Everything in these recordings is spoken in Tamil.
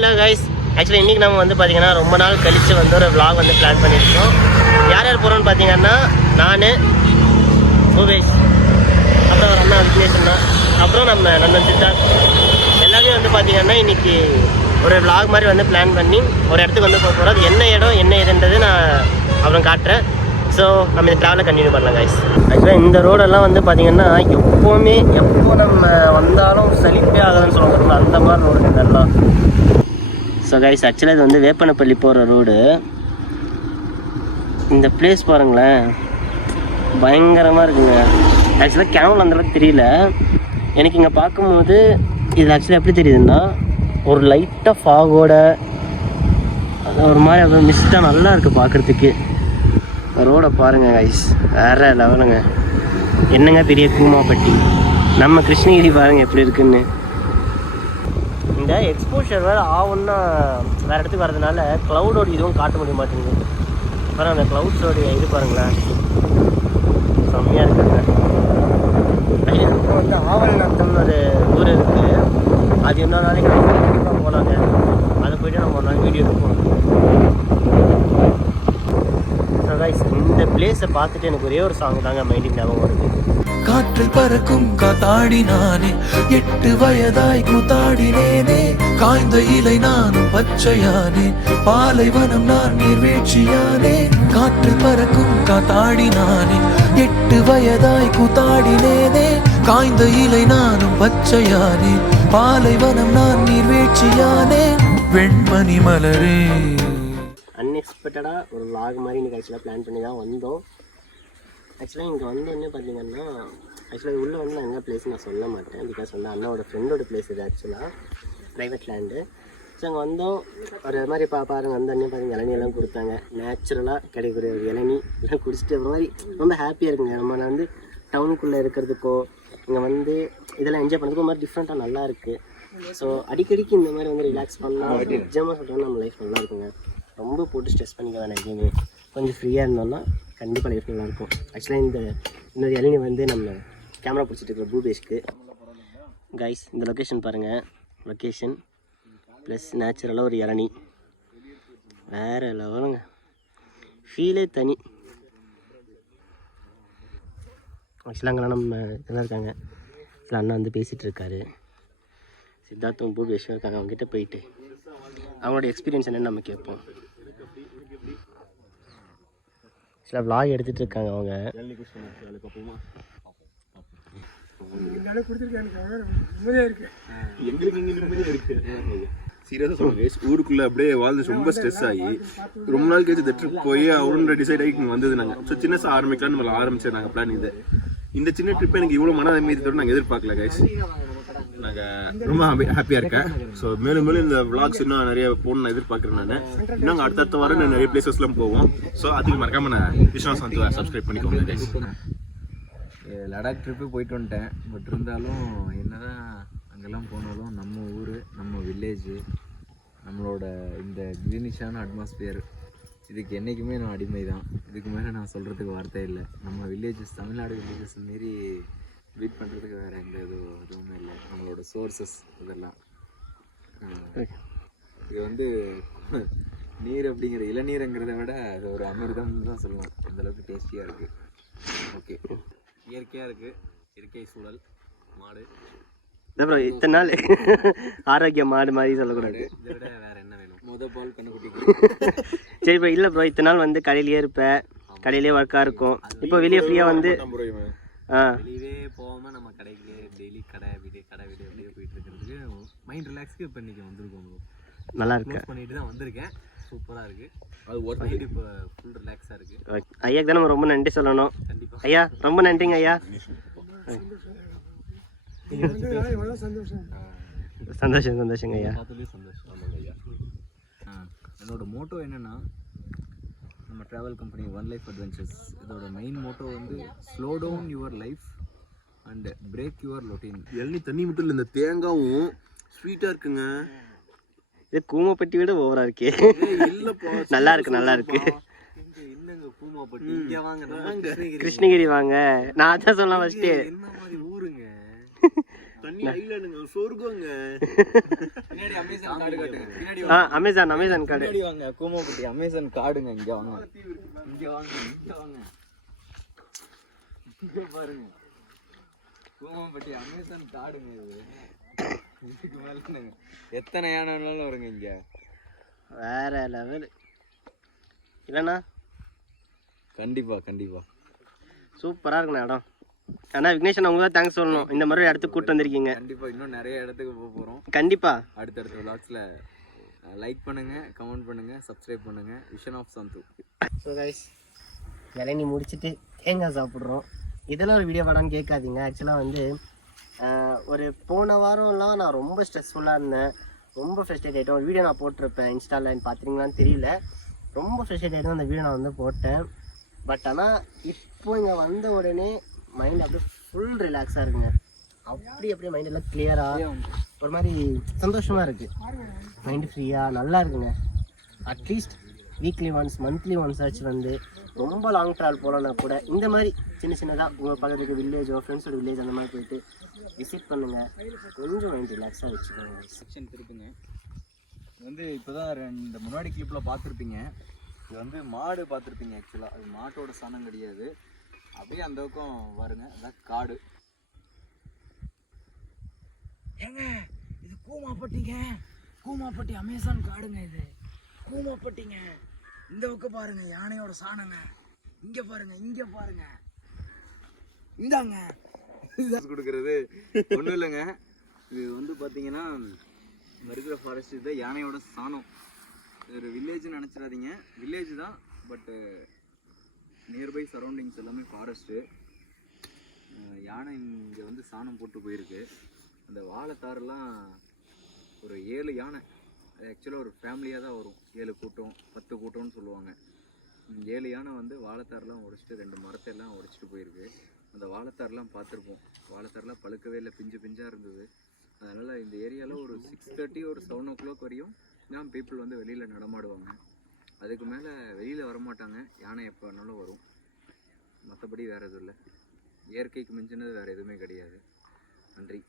ஹலோ கைஸ், ஆக்சுவலி இன்றைக்கி நம்ம வந்து பார்த்திங்கன்னா ரொம்ப நாள் கழித்து வந்து ஒரு vlog வந்து பிளான் பண்ணியிருக்கோம். யார் யார் போகிறோன்னு பார்த்தீங்கன்னா நான், பூவேஷ், அப்புறம் ஒரு அண்ணா விக்னேஷன்னா, அப்புறம் நம்ம நண்பன் சித்தார்த் எல்லாமே வந்து பார்த்திங்கன்னா இன்றைக்கி ஒரு vlog மாதிரி வந்து பிளான் பண்ணி ஒரு இடத்துக்கு வந்து போக போகிறோம். அது என்ன இடம் என்ன ஏதுன்றது நான் அப்புறம் காட்டுறேன். ஸோ நம்ம இந்த ட்ராவலை கண்டினியூ பண்ணலாம் கைஸ். ஆக்சுவலாக இந்த ரோடெல்லாம் வந்து பார்த்திங்கன்னா எப்போவுமே எப்போ நம்ம வந்தாலும் சலிப்பே ஆகுதுன்னு சொல்லுவாங்க, அந்த மாதிரி ரோடு இதெல்லாம். ஸோ கைஸ், ஆக்சுவலாக இது வந்து வேப்பனப்பள்ளி போகிற ரோடு. இந்த பிளேஸ் பாருங்களேன், பயங்கரமாக இருக்குங்க. ஆக்சுவலாக கேமரா அந்தளவுக்கு தெரியல எனக்கு. இங்கே பார்க்கும்போது இது ஆக்சுவலாக எப்படி தெரியுதுன்னா, ஒரு லைட்டாக ஃபாகோட ஒரு மாதிரி அப்படியே மிஸ்டாக நல்லா இருக்குது பார்க்குறதுக்கு. ரோடை பாருங்கள் கைஸ், வேறு லெவலுங்க. என்னங்க பெரிய கூமாப்பட்டி, நம்ம கிருஷ்ணகிரி பாருங்கள் எப்படி இருக்குன்னு. இந்த எக்ஸ்போஷர் வேறு ஆகும்னா வேறு இடத்துக்கு வரதுனால க்ளவுடோட இதுவும் காட்ட முடிய மாட்டேங்குது. அப்புறம் அந்த க்ளவுட்ஸோடைய இது பாருங்களேன், செம்மையாக இருக்குங்க. இப்போ வந்து ஆவல்நாத்தம்னு ஒரு ஊர் இருக்குது, அது இன்னொரு நாளைக்கு நம்ம கண்டிப்பாக போகலாங்க. அதை போய்ட்டு நம்ம ஒரு நாள் வீடியோ எடுப்போம். ஸோ கைஸ், இந்த பிளேஸை பார்த்துட்டு எனக்கு ஒரே ஒரு சாங் தாங்க மைண்டிங் ஞாபகம் வருது. காற்றில் பறக்கும் காத்தாடி நானே, 8 வயதாய் கூத்தாடினேனே, காய்ந்த இலை நானும் பச்சையானே, பாலைவனம் நான் நீர்வீழ்ச்சியானே. காற்றில் பறக்கும் காத்தாடி நானே, 8 வயதாய் கூத்தாடினேனே, காய்ந்த இலை நானும் பச்சையானே, பாலைவனம் நான் நீர்வீழ்ச்சியானே. வெண்மணி மலரே. அன்எக்ஸ்பெக்டடாக ஒரு vlog மாதிரி இன்றைக்கி ஆக்சுவலாக பிளான் பண்ணி தான் வந்தோம். ஆக்சுவலாக இங்கே வந்தோடனே பார்த்தீங்கன்னா, ஆக்சுவலாக உள்ளே வந்து நான் எங்கே பிளேஸ் நான் சொல்ல மாட்டேன், பிகாஸ் வந்து அண்ணாவோட ஃப்ரெண்டோட பிளேஸ் இது ஆக்சுவலாக ப்ரைவேட் லேண்டு. ஸோ அங்கே வந்தோம், ஒரு மாதிரி பாருங்க வந்தோடனே பார்த்தீங்க இளநியெல்லாம் கொடுத்தாங்க. நேச்சுரலாக கிடைக்கக்கூடிய ஒரு இளநீ எல்லாம் குடிச்சிட்டு ஒரு மாதிரி ரொம்ப ஹாப்பியாக இருக்குங்க. நம்ம வந்து டவுனுக்குள்ளே இருக்கிறதுக்கோ இங்கே வந்து இதெல்லாம் என்ஜாய் பண்ணுறதுக்கு ஒரு மாதிரி டிஃப்ரெண்ட்டாக நல்லா இருக்குது. ஸோ அடிக்கடிக்கு இந்த மாதிரி வந்து ரிலாக்ஸ் பண்ணலாம், நிஜமாக சொல்கிறோம், நம்ம லைஃப் நல்லா இருக்குங்க. ரொம்ப போட்டு ஸ்ட்ரெஸ் பண்ணிக்க வேணாம், எங்கேயுமே கொஞ்சம் ஃப்ரீயாக இருந்தோம்னா கண்டிப்பாக லைஃப் நல்லாயிருக்கும். ஆக்சுவலாக இன்னொரு இளநீ வந்து நம்ம கேமரா பிடிச்சிட்டு இருக்கிற பூபேஷ்க்கு. கைஸ், இந்த லொக்கேஷன் பாருங்கள், லொக்கேஷன் ப்ளஸ் நேச்சுரலாக ஒரு இளநீ வேறு லெவலுங்க, ஃபீலே தனி. ஆக்சுவலாக அங்கெல்லாம் நம்ம இதெல்லாம் இருக்காங்க. ஆக்சுவலாக அண்ணா வந்து பேசிகிட்டு இருக்காரு, சித்தார்த்தும் பூபேஷும் இருக்காங்க. அவங்ககிட்ட போயிட்டு அவங்களோட எக்ஸ்பீரியன்ஸ் என்னென்னு நம்ம கேட்போம். சில vlog எடுத்துகிட்டு இருக்காங்க அவங்க. சீரியஸாக சொல்லுங்க, ஊருக்குள்ளே அப்படியே வாழ்ந்து ரொம்ப ஸ்ட்ரெஸ் ஆகி ரொம்ப நாள் கழிச்சு இந்த ட்ரிப் போய் அவரோட டிசைட் ஆகி இங்கே வந்தது. நாங்கள் ஸோ சின்னஸாக ஆரம்பிக்கலாம்னு நம்மளை ஆரம்பிச்சேன் நாங்கள் பிளான். இந்த சின்ன ட்ரிப்பை எனக்கு இவ்வளோ மன அமைதியோடு நாங்கள் எதிர்பார்க்கல கைஸ். நாங்கள் ரொம்ப ஹாப்பியாக இருக்கேன். ஸோ மேலும் மேலும் இந்த விளாக்ஸ் இன்னும் நிறைய போகணும்னு நான் எதிர்பார்க்குறேன். நான் இன்னும் அடுத்தடுத்த வாரம் நான் நிறைய பிளேசஸ்லாம் போவோம். ஸோ அதுக்கு மறக்காமல் நான் விஸ்வாஸ் வந்து சப்ஸ்கிரைப் பண்ணிக்கோங்க கைஸ். லடாக் ட்ரிப்பு போயிட்டு வந்துட்டேன். பட் இருந்தாலும் என்னதான் அங்கெல்லாம் போனாலும் நம்ம ஊர், நம்ம வில்லேஜு, நம்மளோட இந்த க்ரீனிஷான அட்மாஸ்பியர், இதுக்கு என்றைக்குமே நான் அடிமை தான். இதுக்கு மேலே நான் சொல்கிறதுக்கு வார்த்தை இல்லை. நம்ம வில்லேஜஸ், தமிழ்நாடு வில்லேஜஸ் மாரி பீட் பண்ணுறதுக்கு வேறு எந்த எதுவுமே இல்லை. நம்மளோட சோர்ஸஸ் இதெல்லாம். இது வந்து நீர் அப்படிங்கிற இளநீருங்கிறத விட அது ஒரு அமிர்தம்னு தான் சொல்லுவோம். அந்தளவுக்கு டேஸ்டியாக இருக்குது. ஓகே, இயற்கையாக இருக்குது, இயற்கை சூழல், மாடு. அப்புறம் இத்தனை நாள் ஆரோக்கிய மாடு மாதிரி சொல்லக்கூடாது. இதை விட வேறு என்ன வேணும்? பால் கண்ணுக்குட்டி. சரி ப்ரோ, இல்லை ப்ரோ, இத்தனை நாள் வந்து கடையிலேயே இருப்பேன், கடையிலேயே ஒர்க்காக இருக்கும். இப்போ வெளியே ஃப்ரீயாக வந்து வெளியவே போகாமல் நம்ம கடைக்கு டெய்லி கடை வீடு அப்படியே போயிட்டு இருக்கிறதுக்கு மைண்ட் ரிலாக்ஸ்க்கு இப்போ இன்றைக்கி வந்திருக்கோம். நல்லா இருக்கு, பண்ணிட்டு தான் வந்திருக்கேன். சூப்பராக இருக்குது. அது ஒரு மைண்ட் இப்போ ஃபுல் ரிலாக்ஸாக இருக்குது. ஐயாக்கு தான் நம்ம ரொம்ப நன்றி சொல்லணும். கண்டிப்பாக ஐயா, ரொம்ப நன்றிங்க ஐயா. சந்தோஷம் சந்தோஷங்க ஐயா. சந்தோஷம். ஆமாங்க ஐயா. என்னோட மோட்டோ என்னென்னா, நம்ம travel company One life Adventures, இதோட மெயின் மோட்டோ வந்து slow down your life and break your routine. இளநீ தண்ணி மட்டும் இல்லை, இந்த தேங்காவும் ஸ்வீட்டாக இருக்குங்க. இது கூமப்பட்டி விட ஓவரா இருக்கே. நல்லா இருக்கு, நல்லா இருக்கு. என்னங்க கூமாப்பட்டி? இங்கே வாங்க, கிருஷ்ணகிரி வாங்க. நான் தான் சொல்லலாம் ஃபர்ஸ்ட். என்ன மாதிரி ஊருங்க? தண்ணி ஐலண்டுங்க, சொர்க்கங்க. பின்னாடி அமேசான் கார்டு காட்டுங்க. பின்னாடி அமேசான் கார்டு. பின்னாடி வாங்க. கூமாப்பட்டி அமேசான் கார்டுங்க. இங்க வாங்க. இங்க வாங்க. இங்க வாங்க. இங்க பாருங்க. கூமாப்பட்டி அமேசான் கார்டுங்க இது. இதுக்கு மேல எத்தனை யானை வேணாலும் வருங்க இங்க. வேற லெவல் இல்லைண்ணா? கண்டிப்பா கண்டிப்பா சூப்பராக இருக்குண்ணா இடம். ஆனால் விக்னேஷன் அவங்க தான் தேங்க்ஸ் சொல்லணும், இந்த மாதிரி இடத்துக்கு கூப்பிட்டு வந்திருக்கீங்க. கண்டிப்பா இன்னும் நிறைய இடத்துக்கு போக போறோம். கண்டிப்பாக அடுத்தடுத்த விளாக்ஸ்ல லைக் பண்ணுங்க, கமெண்ட் பண்ணுங்க, சப்ஸ்கிரைப் பண்ணுங்க. Vision of Sandhu. So guys இளநீ முடிச்சுட்டு தேங்காய் சாப்பிட்றோம். இதெல்லாம் ஒரு வீடியோ படான்னு கேட்காதீங்க. ஆக்சுவலாக வந்து ஒரு போன வாரம்லாம் நான் ரொம்ப ஸ்ட்ரெஸ்ஃபுல்லாக இருந்தேன், ரொம்ப ஃப்ரெஸ்ட்ரேட் ஆகிட்டோம். ஒரு வீடியோ நான் போட்டிருப்பேன் இன்ஸ்டாவில், பார்த்துருங்களான்னு தெரியல. ரொம்ப ஃப்ரெஸ்ட்ரேட் ஆகிட்டோம், அந்த வீடியோ நான் வந்து போட்டேன். பட் ஆனால் இப்போ இங்கே வந்த உடனே மைண்ட் அப்படியே ஃபுல் ரிலாக்ஸாக இருக்குங்க. அப்படியே மைண்ட் எல்லாம் கிளியராக ஒரு மாதிரி சந்தோஷமாக இருக்குது. மைண்டு ஃப்ரீயாக நல்லா இருக்குங்க. At least weekly once monthly once ஆச்சு வந்து ரொம்ப லாங் ட்ராவல் போகலன்னா கூட இந்த மாதிரி சின்னதாக உங்கள் பக்கத்துக்கு வில்லேஜோ ஃப்ரெண்ட்ஸோட வில்லேஜ் அந்த மாதிரி போயிட்டு விசிட் பண்ணுங்கள். கொஞ்சம் மைண்ட் ரிலாக்ஸாக வச்சுக்கோங்க. செக்ஷன் திருப்புங்க. இது வந்து இப்போ தான் இந்த முன்னாடி கிளிப்பில் பார்த்துருப்பீங்க. இது வந்து மாடு பார்த்துருப்பீங்க. ஆக்சுவலாக அது மாட்டோட சாணம் கிடையாது. அப்படியே அந்த பக்கம் வருங்க, அதான் காடு. ஏங்க இது கூமாப்பட்டிங்க. கூமாப்பட்டி அமேசான் காடுங்க. இது கூமாப்பட்டிங்க. இந்த பக்கம் பாருங்க யானையோட சாணங்க. இங்கே பாருங்க, இங்கே பாருங்க, இந்தாங்க கொடுக்கறது ஒன்றும் இல்லைங்க. இது வந்து பார்த்தீங்கன்னா இருக்கிற ஃபாரஸ்ட் இது யானையோட சாணம். ஒரு வில்லேஜ்னு நினச்சிடாதீங்க, வில்லேஜ் தான், பட்டு நியர்பை சரௌண்டிங்ஸ் எல்லாமே ஃபாரஸ்ட்டு. யானை இங்கே வந்து சாணம் போட்டு போயிருக்கு. அந்த வாழைத்தாரெல்லாம் ஒரு 7 யானை, அது ஆக்சுவலாக ஒரு ஃபேமிலியாக தான் வரும். 7 கூட்டம் 10 கூட்டம்னு சொல்லுவாங்க. 7 யானை வந்து வாழைத்தாரெலாம் உடைச்சிட்டு 2 மரத்தையெல்லாம் உடைச்சிட்டு போயிருக்கு. அந்த வாழைத்தாரெலாம் பார்த்துருப்போம். வாழைத்தாரெலாம் பழுக்கவே இல்லை, பிஞ்சாக இருந்தது. அதனால் இந்த ஏரியாவில் ஒரு 6:30 ஒரு 7 o'clock வரையும் தான் பீப்புள் வந்து வெளியில் நடமாடுவாங்க. அதுக்கு மேலே வெளியில் வரமாட்டாங்க. யானை எப்போ வேணாலும் வரும். மற்றபடி வேறு எதுவும் இல்லை. இயற்கைக்கு மிஞ்சினது வேறு எதுவுமே கிடையாது. நன்றி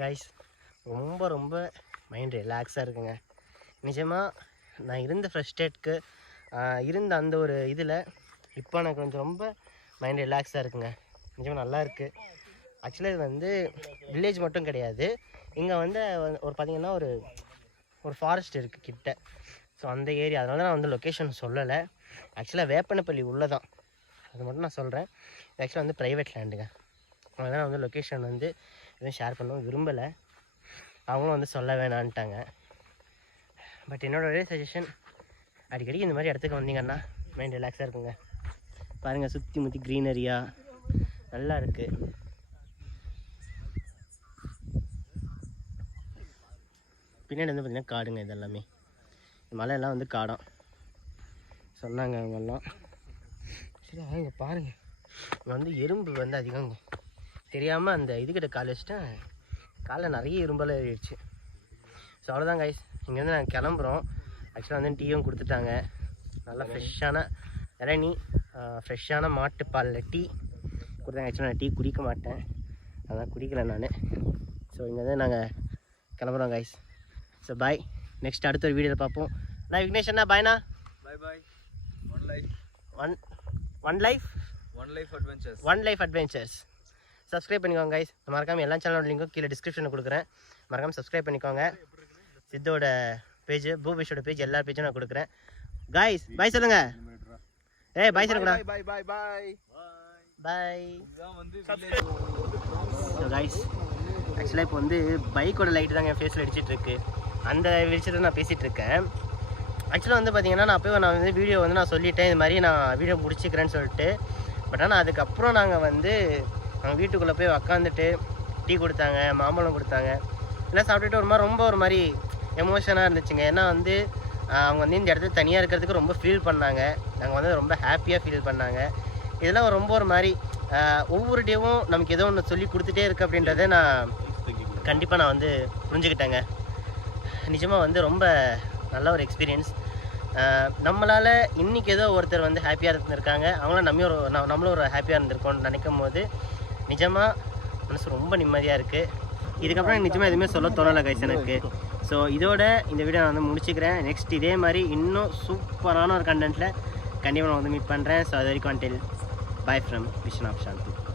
கைஸ். ரொம்ப மைண்ட் ரிலாக்ஸாக இருக்குங்க. நிஜமாக நான் இருந்த ஃப்ரஸ்ட்ரேட்க்கு இருந்த அந்த ஒரு இதில் இப்போ எனக்கு கொஞ்சம் ரொம்ப மைண்ட் ரிலாக்ஸாக இருக்குங்க. நிஜமாக நல்லா இருக்குது. ஆக்சுவலாக இது வந்து வில்லேஜ் மட்டும் கிடையாது, இங்கே வந்து ஒரு பார்த்திங்கன்னா ஒரு ஃபாரஸ்ட் இருக்குது கிட்ட. ஸோ அந்த ஏரியா, அதனால நான் வந்து லொக்கேஷன் சொல்லலை. ஆக்சுவலாக வேப்பனப்பள்ளி உள்ளே தான், அது மட்டும் நான் சொல்கிறேன். இது ஆக்சுவலாக வந்து ப்ரைவேட் லேண்டுங்க. அதனால் நான் வந்து லொக்கேஷன் வந்து எதுவும் ஷேர் பண்ண விரும்பலை. அவங்களும் வந்து சொல்ல வேணான்ட்டாங்க. பட் என்னோடய ஒரே சஜஷன், அடிக்கடி இந்த மாதிரி இடத்துக்கு வந்தீங்கன்னா மைண்ட் ரிலாக்ஸாக இருக்குங்க. பாருங்கள், சுற்றி முற்றி க்ரீனரியாக நல்லா இருக்குது. பின்னாடி வந்து பார்த்திங்கன்னா காடுங்க. இது எல்லாமே மலையெல்லாம் வந்து காடாம் சொன்னாங்க அவங்கெல்லாம். சரி இங்கே பாருங்கள், இங்கே வந்து எறும்பு வந்து அதிகம். தெரியாமல் அந்த இதுக்கிட்ட கால் வச்சுட்டேன், காலைல நிறைய எறும்பெல்லாம் ஏறிடுச்சு. ஸோ அவ்வளோதான் கைஸ், இங்கேருந்து நாங்கள் கிளம்புறோம். ஆக்சுவலாக வந்து டீயும் கொடுத்துட்டாங்க, நல்லா ஃப்ரெஷ்ஷான இளநீ, ஃப்ரெஷ்ஷான மாட்டுப்பாலில் டீ கொடுத்தாங்க. ஆக்சுவலாக நான் டீ குடிக்க மாட்டேன், அதான் குடிக்கலை நான். ஸோ இங்கேருந்து நாங்கள் கிளம்புறோம் கைஸ். ஸோ பாய், நெக்ஸ்ட் அடுத்த ஒரு வீடியோவில் பார்ப்போம். நான் விக்னேஷ், பாய்ண்ணா. Bye. One life adventures. Subscribe பண்ணிக்கோங்க கைஸ். மறக்காமல் எல்லா சேனலோட லிங்க்கும் கீழே டிஸ்கிரிப்ஷனில் கொடுக்குறேன், மறக்காமல் சப்ஸ்கிரைப் பண்ணிக்கோங்க. சித்தோட பேஜ், பூபேஷோட பேஜ், எல்லா பேஜும் நான் கொடுக்குறேன். கைஸ் பாய் சொல்லுங்க. பாய் சொல்லுங்கடா. பாய். ஸோ கைஸ், ஆக்சுவலாக இப்போ வந்து பைக்கோட லைட்டு தாங்க என் ஃபேஸில் அடிச்சிட்ருக்கு. அந்த விஷயத்தை நான் பேசிகிட்டு இருக்கேன். ஆக்சுவலாக வந்து பார்த்தீங்கன்னா நான் வந்து வீடியோ வந்து நான் சொல்லிட்டேன், இது மாதிரி நான் வீடியோ முடிச்சுக்கிறேன்னு சொல்லிட்டு. பட் ஆனால் அதுக்கப்புறம் நாங்கள் வந்து அவங்க வீட்டுக்குள்ளே போய் உக்காந்துட்டு டீ கொடுத்தாங்க, மாம்பழம் கொடுத்தாங்க, எல்லாம் சாப்பிட்டுட்டு ஒரு மாதிரி எமோஷனாக இருந்துச்சுங்க. ஏன்னா வந்து அவங்க வந்து இந்த இடத்துல தனியாக இருக்கிறதுக்கு ரொம்ப ஃபீல் பண்ணாங்க. நாங்கள் வந்து ரொம்ப ஹாப்பியாக ஃபீல் பண்ணாங்க. இதெல்லாம் ரொம்ப ஒரு மாதிரி ஒவ்வொரு டேவும் நமக்கு ஏதோ ஒன்று சொல்லி கொடுத்துட்டே இருக்குது அப்படின்றத நான் கண்டிப்பாக நான் வந்து புரிஞ்சுக்கிட்டேங்க. நிஜமாக வந்து ரொம்ப நல்ல ஒரு எக்ஸ்பீரியன்ஸ். நம்மளால் இன்றைக்கி ஏதோ ஒருத்தர் வந்து ஹாப்பியாக இருந்திருக்காங்க, அவங்களாம் நம்மளும் ஒரு ஹாப்பியாக இருந்திருக்கோம்னு நினைக்கும் போது நிஜமாக மனசு ரொம்ப நிம்மதியாக இருக்குது. இதுக்கப்புறம் நிச்சயமாக எதுவுமே சொல்ல தோணலை கைஸ் எனக்கு. ஸோ இதோட இந்த வீடியோ நான் வந்து முடிச்சுக்கிறேன். நெக்ஸ்ட் இதே மாதிரி இன்னும் சூப்பரான ஒரு கண்டென்ட்டில் கண்டிப்பாக நான் வந்து மீட் பண்ணுறேன். ஸோ அது வரைக்கும் until bye from Vishnu Shanti.